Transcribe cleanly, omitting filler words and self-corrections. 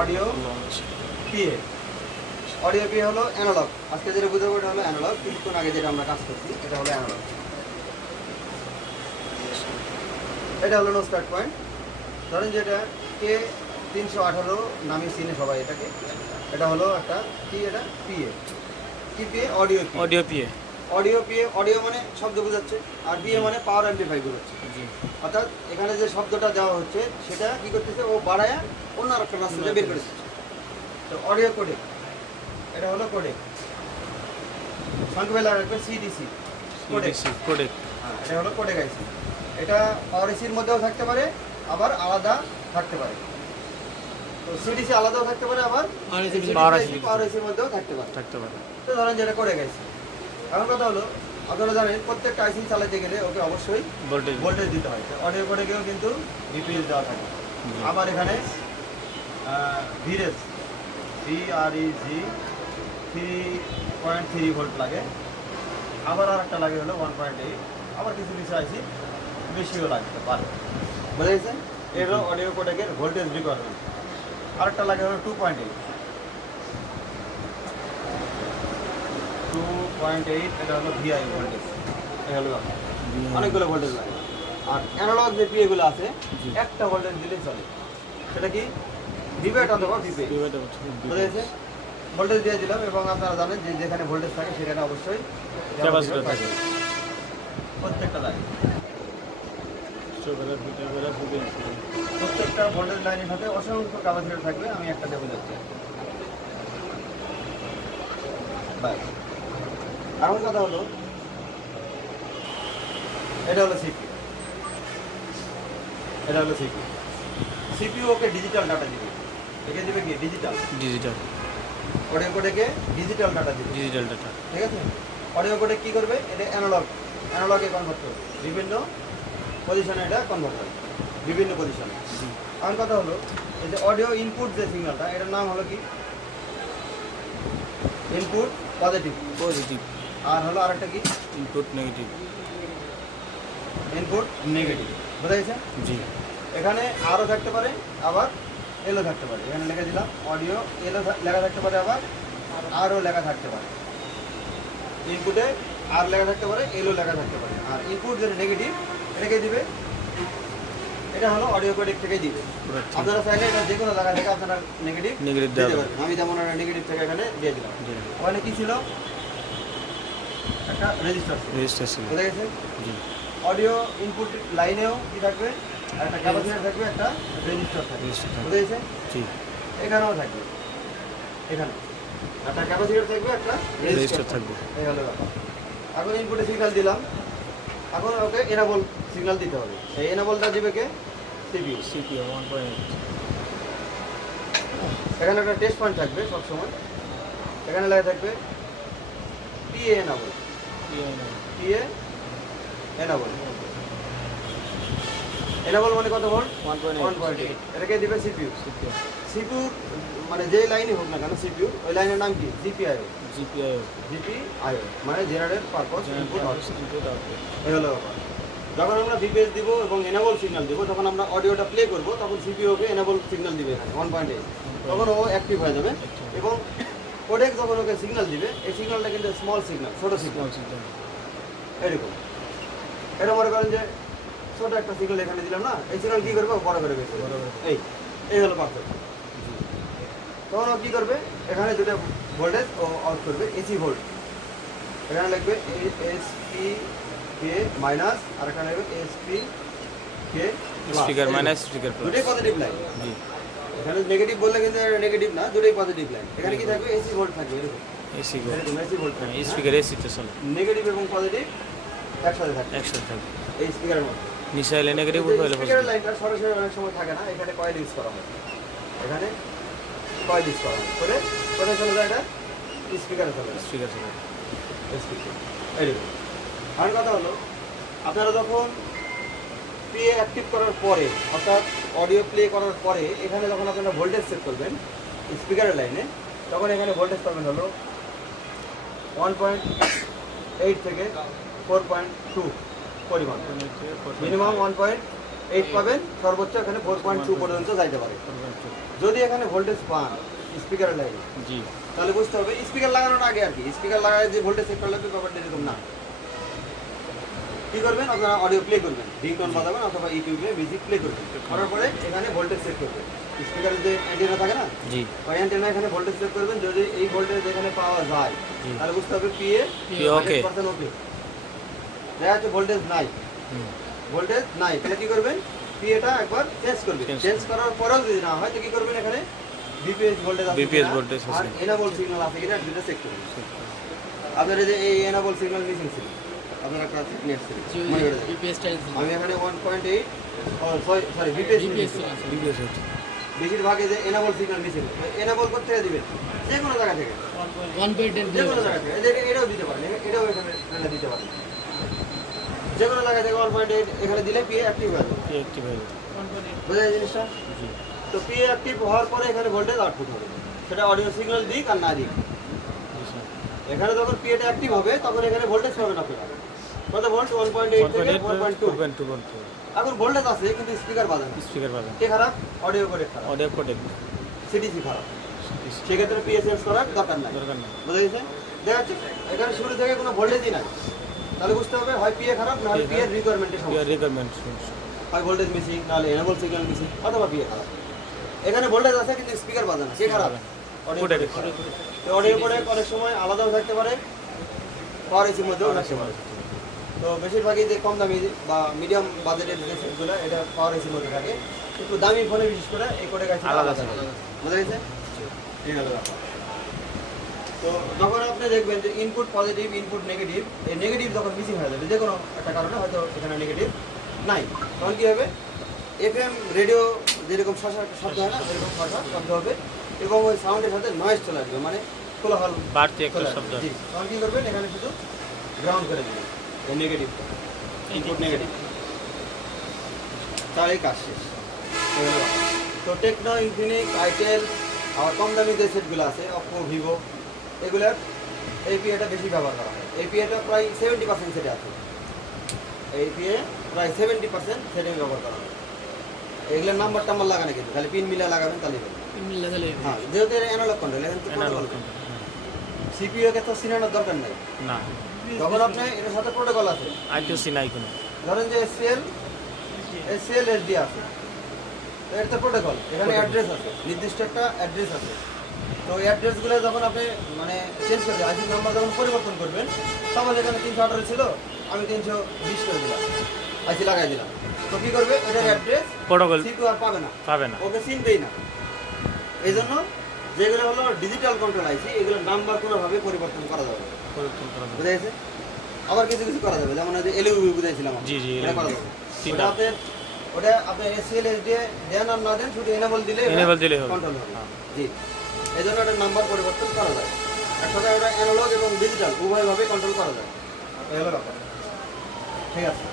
Audio PA. Audio PA হলো analogue. আজকে যেটা বুঝাবো এটা হলো অ্যানালগ। কিছুক্ষণ আগে যেটা আমরা কাজ করছি এটা হলো অ্যানালগ। এটা হলো নো স্টার্ট পয়েন্ট। ধরেন যেটা কে 318 নামে চিনে সবাই এটাকে। এটা হলো একটা কি, এটা পিএ। কি PA? Audio PA. Audio PA. Audio PA, audio মানে শব্দ বোঝাচ্ছে, আর পিএ মানে পাওয়ার অ্যাম্পলিফাই বোঝাচ্ছে। জি। অর্থাৎ এখানে যে শব্দটা দেওয়া হচ্ছে সেটা কি করতেছে, ও বাড়ায় অন্য আরেকটা রাস্তাতে বের করে দিচ্ছে। তো অডিও কোডেক, এটা হলো কোডেক। সংক্ষেপে রাখবে সিডিসি কোডেক। কোডেক। হ্যাঁ, এটা হলো কোডেক আইসি। এটা পাওয়ার এসির মধ্যেও থাকতে পারে, আবার আলাদা থাকতে পারে। তো সিডিসি আলাদাও থাকতে পারে, আবার পাওয়ার এসির মধ্যেও থাকতে পারে। তো ধরেন যেটা কোডেক আইসি। এখন কথা হলো, আপনারা জানেন প্রত্যেকটা আইসি চালাতে গেলে ওকে অবশ্যই ভোল্টেজ দিতে হয়। অডিও কোডেকেও কিন্তু ভিপিএস দেওয়া থাকে। আবার এখানে ভিরেস VREG 3.3 ভোল্ট লাগে। আবার আর একটা লাগে হলো 1.8। আবার কিছু কিছু আইসি বেশিও লাগতে পারে। বুঝা গেছে? এর হলো অডিও কোডেকের ভোল্টেজ রিকোয়ারমেন্ট। আরেকটা লাগে হলো 2.8। 2.8 এটা হলো ভিআই ভোল্টেজ। এটা হলো অনেকগুলো ভোল্টেজ লাগে। আর অ্যানালগ যে পিএগুলো আছে একটা ভোল্টেজ দিলেই চলে। সেটা কি? ভিভেট অথবা ভিপে। বুঝা গেছে? ভোল্টেজ দিয়ে দিলাম, এবং আপনারা জানেন যে যেখানে ভোল্টেজ থাকে সেখানে অবশ্যই ক্যাপাসিটর থাকে প্রত্যেকটা লাইন। প্রত্যেকটা ভোল্টেজ লাইনের সাথে অসংখ্য ক্যাপাসিটর থাকবে। আমি একটা দেবো যাচ্ছি। এখন কথা হলো, এটা হলো সিপিইউ। এটা হলো সিপিইউ। সিপিইউ ওকে ডিজিটাল ডাটা দিবে। একে দিবে কি? ডিজিটাল। অডিও কোডেকে ডিজিটাল ডাটা দিবে। ঠিক আছে? অডিও কোডেক কি করবে? এটা অ্যানালগে কনভার্ট করবে। বিভিন্ন পজিশনে এটা কনভার্ট হবে, বিভিন্ন পজিশনে। এখন কথা হলো, এই যে অডিও ইনপুট যে সিগন্যালটা, এটার নাম হলো কি? Input positive. আর হলো আরেকটা কি? Input negative. Input negative. বুঝা গেছে? জি। এখানে আরও থাকতে পারে, আবার এলও থাকতে পারে। এখানে লিখে দিলাম অডিও এলও লেখা থাকতে পারে, আবার আরও লেখা থাকতে পারে। ইনপুটে আর লেখা থাকতে পারে, এলও লেখা থাকতে পারে। আর ইনপুট যেটা নেগেটিভ, এটাকে দিবে, এটা হলো অডিও কোডেক থেকে দিবে। আপনারা চাইলে এটা যে কোনো জায়গা থেকে আপনারা নেগেটিভ দিতে পারবেন। আমি যেমন নেগেটিভ থেকে এখানে দিয়ে দিলাম। ওখানে কি ছিল? একটা রেজিস্টার ছিল। বুঝা গেছে? অডিও ইনপুট লাইনেও কি থাকবে? একটা ক্যাপাসিটর থাকবে, একটা রেজিস্টার থাকবে। বুঝা গেছে? এখানেও থাকবে, এখানে একটা ক্যাপাসিটর থাকবে, একটা রেজিস্টার থাকবে। এই হলো ব্যাপার। এখন ইনপুটে সিগন্যাল দিলাম, এখন ওকে এনাবল সিগন্যাল দিতে হবে। এই এনাবলটা দিবে কে? সিপিইউ 1.8। এখানে একটা টেস্ট পয়েন্ট থাকবে সবসময়। এখানে লেখা থাকবে পিএ এনাবল। এনাবল মানে কত ভোল্ট? 1.8। এটাকে দিবে সিপিইউ। মানে যে লাইনই হোক না কেন সিপিইউ, ওই লাইনের নাম কি? জিপিআইও মানে জেনারেল পারপাস ইনপুট আউটপুট। এই হলো ব্যাপার। যখন আমরা ভিপিএস দিব এবং এনাবল সিগন্যাল দিব, যখন আমরা অডিওটা প্লে করব, তখন সিপিইউকে এনাবল সিগন্যাল দিবে এখানে 1.8। তখন ও অ্যাক্টিভ হয়ে যাবে। এবং কোডেক যখন ওকে সিগন্যাল দিবে, এই সিগন্যালটা কিন্তু স্মল সিগন্যাল, ছোট সিগন্যাল। এরকম মনে করেন যে ছোট একটা সিগন্যাল এখানে দিলাম না, এই সিগন্যাল কী করবে? বড় করে বেশি। এই হলো পার্থক্য। তখন ও কী করবে? এখানে দুটো ভোল্টেজ ও আউট করবে, এসি ভোল্ট। এখানে লিখবে এসপি কে মাইনাস, আর এখানে লিখবে এসপি কে স্পিকার মাইনাস, স্পিকার প্লাস। দুটোই পজিটিভ লাইন। এখানে নেগেটিভ বললে কিন্তু নেগেটিভ না, দুটোই পজিটিভ লাইন। এখানে কি থাকবে? এসি ভোল্ট থাকবে। এরকম এসি ভোল্ট থাকবে। স্পিকার এসিতে চলে। নেগেটিভ এবং পজিটিভ একসাথে থাকবে। এই স্পিকারের মধ্যে নিচে এলে নেগেটিভ, উপরে এলে পজিটিভ। স্পিকারের লাইনটা সরাসরি অনেক সময় থাকে না, এখানে কয়েল ইউজ করা হয়। এখানে কয়েল ইউজ করা হয় করে কোথায় চলে যায়? এটা স্পিকারে চলে যায়। স্পিকার এইরকম। আর কথা হলো, আপনারা যখন পিএ অ্যাক্টিভ করার পরে, অর্থাৎ অডিও প্লে করার পরে, এখানে যখন আপনারা ভোল্টেজ সেট করবেন স্পিকারের লাইনে, তখন এখানে ভোল্টেজ পাবেন হলো 1.8 থেকে 4.2 পরিমাণ। মিনিমাম 1.8 8 পাবেন, সর্বোচ্চ এখানে 4.2 পর্যন্ত যাইতে পারে। যদি এখানে ভোল্টেজ পান স্পিকারে লাগে জি তাহলে বুঝতে হবে স্পিকার লাগানোর আগে আর কি, স্পিকার লাগায় যে ভোল্টেজ চেক করা লাগবে ব্যাপারটা এরকম না। কি করবেন, আপনারা অডিও প্লে করবেন, রিংটোন বাজাবেন অথবা ইউটিউবে মিউজিক প্লে করবেন, করার পরে এখানে ভোল্টেজ সেট করবেন। স্পিকারের যে অ্যান্টেনা থাকে না, জি ওই অ্যান্টেনা এখানে ভোল্টেজ সেট করবেন। যদি এই ভোল্টেজ এখানে পাওয়া যায় জি তাহলে বুঝতে হবে পিএ ওকে। 100% ওকে। দেখা যাচ্ছে ভোল্টেজ নাই, ভোল্টেজ নাই, তাহলে কি করবেন, পিএটা একবার চেঞ্জ করবেন। Change চেঞ্জ করার পরেও যদি না হয় তো কি করবেন, এখানে বিপিএস ভোল্টেজ আছে BPS কিনা, voltage আছে আর এনাবল সিগন্যাল আছে কিনা দুটো চেক করবেন। আপনার এই যে এই এনাবল সিগন্যাল মিসিং ছিল, আপনার একটা নেট ছিল মনে করে দেখেন। আমি এখানে 1.8 সরি বিপিএস বিপিএস হচ্ছে বেশিরভাগ এই যে এনাবল সিগন্যাল মিসিং, এনাবল করতে দিবেন যে কোনো জায়গা থেকে, যে কোনো জায়গা থেকে। এটাও দিতে পারেন, এটাও এখানে দিতে পারেন, যে কোনো জায়গা থেকে 1.8 এখানে দিলে পিএ অ্যাক্টিভ হয়ে যাবে। অ্যাক্টিভ হয়ে যাবে। বোঝা যায় জিনিসটা? জি তো পিএ অ্যাক্টিভ হওয়ার পরে এখানে ভোল্টেজ আউটপুট হবে, সেটা অডিও সিগন্যাল দিক আর না দিক। জি স্যার। এখানে যখন পিএটা অ্যাক্টিভ হবে তখন এখানে ভোল্টেজ পাবেন আপনারা কত ভোল্ট, 1.8 থেকে 4.2। 4.2 বলতে এখন ভোল্টেজ আছে কিন্তু স্পিকার বাজে না, স্পিকার পাবেন কে খারাপ, অডিও কোডেক খারাপ, অডিও প্রোটেক্ট সিডিসি খারাপ, সেক্ষেত্রে পিএ চেঞ্জ করার দরকার নাই। দরকার নেই। বুঝা গেছে? দেখা যাচ্ছে এখানে শুরু থেকে কোনো ভোল্টেজই নাই, তাহলে বুঝতে হবে হয় পিএ খারাপ, নাহলে পিএর রিকোয়ারমেন্টের সমস্যা, পিয়ার রিকোয়ারমেন্ট হয় ভোল্টেজ মিসিং, নাহলে এনাবল সিগন্যাল মিসিং, অথবা পিএ খারাপ। এখানে ভোল্টেজ আছে কিন্তু স্পিকার বাজে না, কে খারাপ, অডিও Codec কোডেক। তো অডিও কোডেক অনেক সময় আলাদাও থাকতে পারে, পাওয়ার এসির মধ্যেও থাকতে পারে। তো বেশিরভাগই যে কম দামি বা মিডিয়াম বাজেটের যে সেটগুলো এটা পাওয়ার এসির মধ্যে থাকে, একটু দামি ফোনে বিশেষ করে এই কোডেক আছে আলাদা থাকে। থাকে। বুঝা গেছে? এই হলো ব্যাপার। তো যখন আপনি দেখবেন যে ইনপুট পজিটিভ ইনপুট নেগেটিভ, এই নেগেটিভ যখন মিসিং হয়ে যাবে যে কোনো একটা কারণে, হয়তো এখানে নেগেটিভ নাই, তখন কী হবে, এফএম রেডিও যেরকম শব্দ হয় না সেরকম শব্দ হবে, এবং ওই সাউন্ডের সাথে নয়েজ চলে আসবে, মানে কোলাহল বাড়তি একটা চলে আসবে। শব্দ জি, তখন কী করবেন, এখানে শুধু গ্রাউন্ড করে দেবেন এই নেগেটিভ ইনপুট নেগেটিভ, তাহলে কাজ শেষ। এই হলো ব্যাপার। তো টেকনো, ইনফিনিক্স, আইটেল, আবার কম দামি যে সেটগুলো আছে অপো, ভিভো, এগুলার এপিএটা বেশি ব্যবহার করা হয়। এপিএটা প্রায় 70% সেটে আছে, এপিএ প্রায় 70% সেটে ব্যবহার করা হয়। এগুলোর নাম্বার টাম্বার লাগানো কিন্তু খালি পিন মিলা লাগাবেন তাহলে হবে। হ্যাঁ, যেহেতু এটা অ্যানালগ কন্ট্রোল, এখন তো প্রোটোকল, সিপিইউকে তো সিনানোর দরকার নাই। না যখন আপনি এটার সাথে প্রোটোকল আছে, আইকিউসি নাই কোনো ধরেন যে এসসিএল এসডি আছে, তো এটা তো প্রোটোকল, এখানে অ্যাড্রেস আছে, নির্দিষ্ট একটা অ্যাড্রেস আছে। তো এই অ্যাড্রেসগুলো যখন আপনি মানে চেঞ্জ করবেন, আইসি নাম্বার যখন পরিবর্তন করবেন, তখন এখানে 318 ছিল, আমি 320 করে দিলাম, আইসি লাগাই দিলাম। তো কী করবে, এটার অ্যাড্রেস প্রোটোকল সিপিইউ আর পাবে না, পাবে না। ওকে চিনবেই না। এই জন্য যেগুলো হলো ডিজিটাল কন্ট্রোল আইসি, এগুলোর নাম্বার কোনোভাবে পরিবর্তন করা যাবে না। পরিবর্তন করা যাবে। বুঝা গেছে? আবার কিছু কিছু করা যাবে, যেমন ওই যে এলইউবি বুঝাইছিলাম আমি, জি, জি, এটা করা LUV যাবে। তিনটা। ওটা আপনি এসসিএল এসডি দেন আর না দেন, শুধু এনেবল দিলে Enable দিলেই হবে। কন্ট্রোল হবে। হ্যাঁ। জি, এই জন্য ওটার নাম্বার পরিবর্তন করা যায়। একসাথে ওটা অ্যানালগ এবং ডিজিটাল উভয়ভাবে কন্ট্রোল করা যায়। এই হলো ব্যাপার। ঠিক আছে।